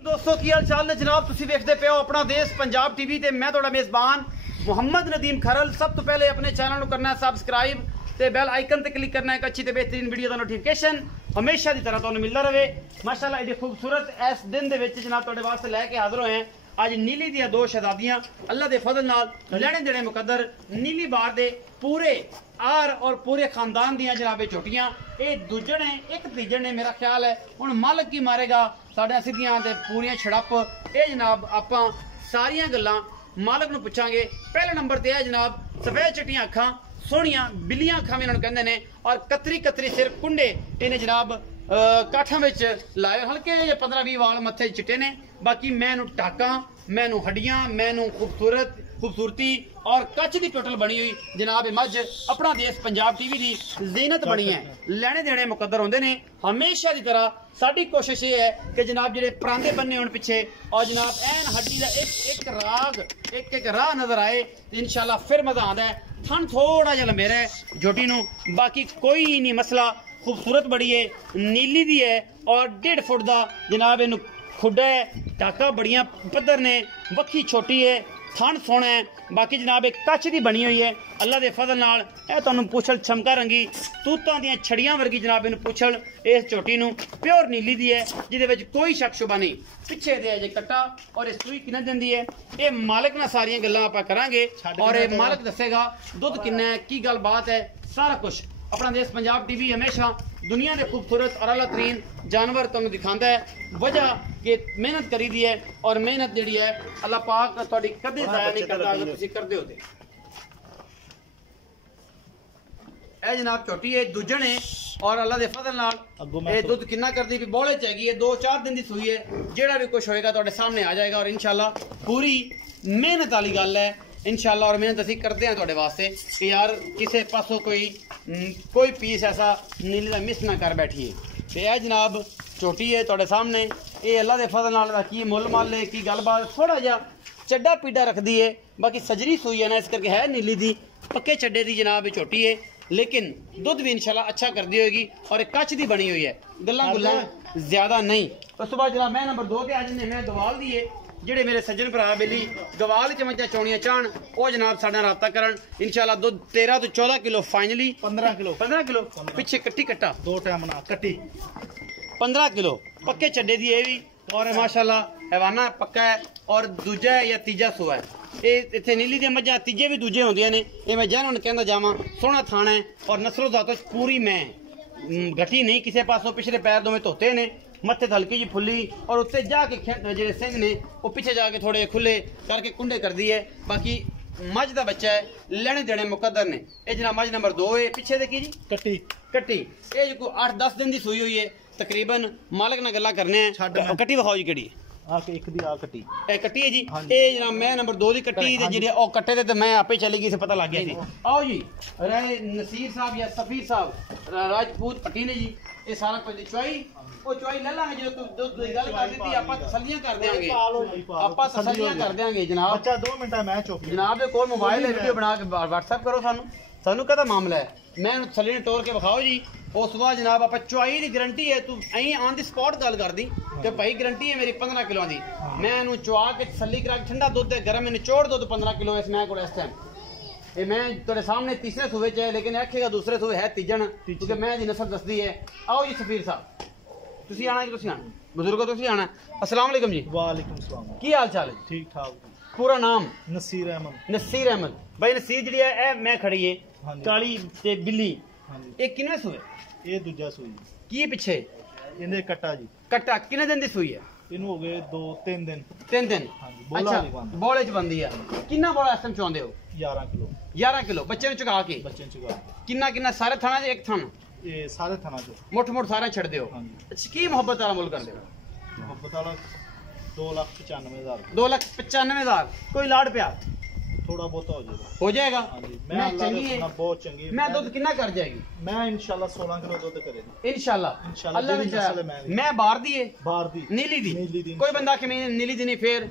दोस्तों की हाल चाल ने जनाब, तुसी देखते पे हो अपना देश पंजाब टीवी ते मैं थोड़ा मेजबान मुहम्मद नदीम खरल। सब तो पहले अपने चैनल को करना है सबसक्राइब ते बेल आइकन ते क्लिक करना है। एक अच्छी ते बेहतरीन वीडियो का नोटिफिकेशन हमेशा की तरह तुहानू मिलता रहे। माशाल्लाह एडी खूबसूरत इस दिन दे विच जनाब तुहाडे वास्ते लैके हाजिर होए हैं। अज नीली दी दो शहजादियां अल्लाह के फजल नाल लैने देने मुकद्दर नीली बार दे पूरे आर और पूरे खानदान दियां जनाबे छोटियां ये दूजण है एक तीजण ने। मेरा ख्याल है हुण मालक की मारेगा साढ़े सिद्धियां ते पूरियां छड़प ये जनाब आपां सारियां गल्लां मालक नूं पुछांगे। पहले नंबर ते है जनाब सफेद चिट्टियां अखां सोहणियां बिल्लियां अखां भी इन्हां नूं कहंदे ने और कतरी कतरी सिर कुंडे इन्हें जनाब काठा विच लाए हल्के 15-20 वाल मत्थे चिट्टे ने। बाकी मैनू टाका मैनू हड्डियां मैनू खूबसूरती और कच की टोटल बनी हुई जनाब मझ अपना देश पंजाब टीवी की जीनत बनी है। लैने देने मुकद्दर होंदे ने हमेशा की तरह। साडी कोशिश ये है कि जनाब जेडे परांदे बन्ने होण पिछे और जनाब एन हड्डी का एक राग एक राह नजर आए तो इंशाल्लाह फिर मजा आंदा है। थन थोड़ा जिहा लंबेरा है जोटी नूं, बाकी कोई नहीं मसला। खूबसूरत बड़ी है, नीली दी है और 1.5 फुट का जनाब इनू खुडा है। टाका बड़ियां पद्धर ने, वक्खी छोटी है, थन सोहना है। बाकी जनाब एक कच की बनी हुई है अल्लाह के फजल नाल। यह तुहानू पुछल चमका रंगी तूतां दियां छड़ियां वर्गी जनाब इन पुछल इस चोटी नू प्योर नीली दी है जिहदे विच कोई शक शुबा नहीं। पिछे दे अजे कट्टा और इस सूई किन्ने दिंदी है ये मालक नाल सारियां गल्लां आपां करांगे और ये मालक दसेगा दुध किन्ना है की गल बात है सारा कुछ। अपना देश पंजाब टीवी हमेशा दुनिया के खूबसूरत और अला तरीन जानवर तुहानू दिखाता है। वजह कि मेहनत करी दी है और मेहनत जी है अल्लाह पाक तुहाडी कदे जाया नहीं करता अगर तुसीं करदे हो। ए जनाब छोटी है दूजण है और अल्लाह के फजल नाल ये दुध किन्ना करदी भी बोले च हैगी है। 2-4 दिन की सूई है। जेड़ा भी कुछ होएगा तुहाडे सामने आ जाएगा और इंशाल्लाह पूरी मेहनत वाली गल है इंशाल्लाह। और मेहनत असीं करते हैं तुहाडे वास्ते कि यार किसी पासों कोई पीस ऐसा नीली का मिस ना कर बैठिए। तो यह जनाब छोटी है तुहाडे सामने ये अल्लाह के फजल नाल दा की मुल मल है की गलबात थोड़ा जिहा चड्डा पीडा रखती है। बाकी सजरी सूई है ना इस करके है नीली दी पक्के चड्डे की जनाब छोटी है लेकिन दुध भी इंशाल्लाह अच्छा कर दी होगी और एक कच की बनी हुई है। गल्लां गुल्लां ज्यादा नहीं। उस तो बाद जनाब मैं नंबर 2 ते आ जन्ने मैं दवाल दी है जेडे मेरे सज्जन भरा बेली गवाल च मझां चौनियां चाहन वो जनाब साडा राबता करन इंशाल्लाह। दुध 13 तो 14 किलो फाइनली 15 किलो पिछे कट्टी कट्टा 2 टाइम ना कट्टी 15 किलो पक्के चड्डे दी है भी और माशाल्लाह हैवाना पक्का है और दूजा है या तीजा सुआ है। ये इत्थे नीली दी मझां तीजे भी दूजे होंदियां ने। ये मैं जहन कहंदा जावां सोहना थाना है और नस्लो जातो पूरी मैं घटी नहीं किसी पासों। पिछले पैर दोवें धोते ने मत्थे हल्की जी फुली और उत्ते जाके जेडे सिंह ने वो पिछे जाके थोड़े खुले करके कुंडे कर दी है। बाकी मझ का बच्चा है लेने देने मुकद्दर ने। ये जनाब मझ नंबर 2 है पिछे देखी जी कट्टी ये जो 8-10 दिन की सूई हुई है तकरीबन। मालक नाल गल्लां करने हैं। कट्टी विखाओ जी केड़ी कट्टी है जी। ये जनाब मैं नंबर 2 की कट्टी जी कट्टे ते मैं आपे चली गई से पता लग गया जी। आओ जी राय नसीर साहब या सफीर साहब राजपूत पट्टी ने जी ये सारा कुछ चुआई वो चुआई ले लांगे जो दुध दी गल कर दी आपां तसल्लियां कर देंगे आपां तसल्लियां कर देंगे जनाब। बच्चा 2 मिनट मैं चुप जनाब दे कोल मोबाइल है वीडियो बना के व्हाट्सएप करो सानू कहता मामला है मैं थल्ले ने तोड़ के विखाओ जी। उस बाद जनाब आप चुआई की गारंटी है तू अं ऑन दी स्पॉट गल कर दी कि भाई गारंटी है मेरी 15 किलो की। मैं इनू चुआ के तसल्ली करा के ठंडा दुध है गर्म निचोड़ दुध 15 किलो इस मैं को इस टाइम ये मैं तेरे सामने तीसरे सूबे च है लेकिन आखेगा दूसरे सूबे है तीजन क्योंकि मैं दी नस्ल दसदी है। आओ जी सफीर साहब तुसी आना कि तुसी आना बुजुर्गो तुसी आना। अस्सलाम वालेकुम जी। वालेकुम सलाम की हाल चाल है? ठीक ठाक। पूरा नाम? नसीर अहमद। भाई नसीर जी है मैं खड़ी है काली ते बिल्ली ये किन्ने सूए? ये दूजा सूई की पिछे इहदे कट्टा जी कट्टा किन्ने दिन दी सूई है? इनू हो गए 2-3 दिन 3 दिन। अच्छा बोले च बंदी है किन्ना बोला इस टाइम चुआंदे हो? 11 किलो बच्चे ने चुका के किन्ना सारे थाना एक थाना ये सारे थाना जो मोट सारे छड़ दे हो। अच्छा की मोहब्बत वाला मुल कर दे? मोहब्बत वाला 2,95,000 कोई लाड़ प्यार थोड़ा बहुत हो जाएगा। मैं चंगी है बहुत चंगी है। मैं दुध कितना कर जाएगी? मैं इंशाल्लाह 16 किलो दुध करेगी इंशाल्लाह अल्लाह ने चाहा। मैं बाहर दी नीली दी कोई बंदा कि मैं नीली दी नहीं फिर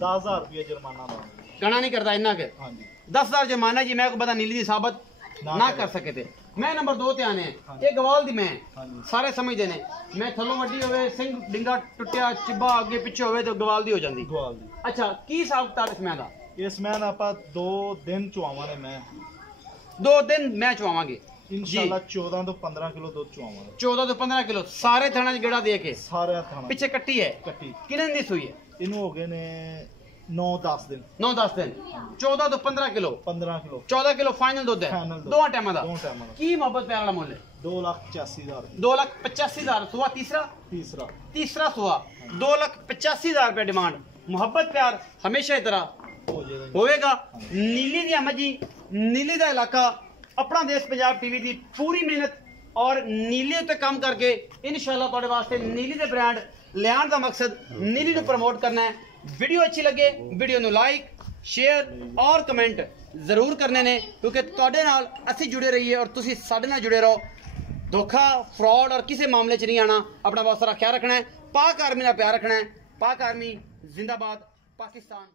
10,000 रुपया जुर्माना गणा नहीं करता इन्ना के 10,000 जुर्माना जी। मैं को पता नीली दी साबित ना कर सके थे मैं नंबर 2 ते आने ये गवाल दी मैं सारे समझदे ने मैं थल्लों वड्डी होवे सिंह डिंगा टुटिया चिब्बा अगे पीछे होवे तो गवाल दी हो जांदी अच्छा की हिसाब किताब इस मैं दा इस मैं आपा 2 दिन चुआवांगे मैं 2 दिन मैं चुआवांगे इंशाल्लाह 14 तो 15 किलो दूध चुआवांगे 14 तो 15 किलो सारे थाना च गेड़ा दे के सारे थाना पीछे कट्टी है किने दी सुई है इनु हो गए ने 9-10 दिन 9-10 दिन 14 तो 15 किलो 14 किलो फाइनल दूध है दो टाइम दा की मोहब्बत प्यार वाला मुल है 2,85,000 2,85,000 सुआ तीसरा सुआ 2,85,000 रुपए डिमांड मोहब्बत प्यार हमेशा की तरह होएगा नीली दी मजी नीली दा इलाका अपना देश पंजाब टीवी की पूरी मेहनत और नीली उत्ते काम करके इंशाल्लाह तुहाडे वास्ते नीली दे ब्रांड लियाण दा मकसद नीली नूं प्रमोट करना है वीडियो अच्छी लगे वीडियो नूं लाइक शेयर और कमेंट जरूर करने ने क्योंकि तुहाडे नाल असीं जुड़े रहिए और तुसीं साडे नाल जुड़े रहो धोखा फ्रॉड और किसी मामले च नहीं आना अपना बहुत सारा ख्याल रखना है पाक आर्मी का प्यार रखना है पाक आर्मी जिंदाबाद पाकिस्तान।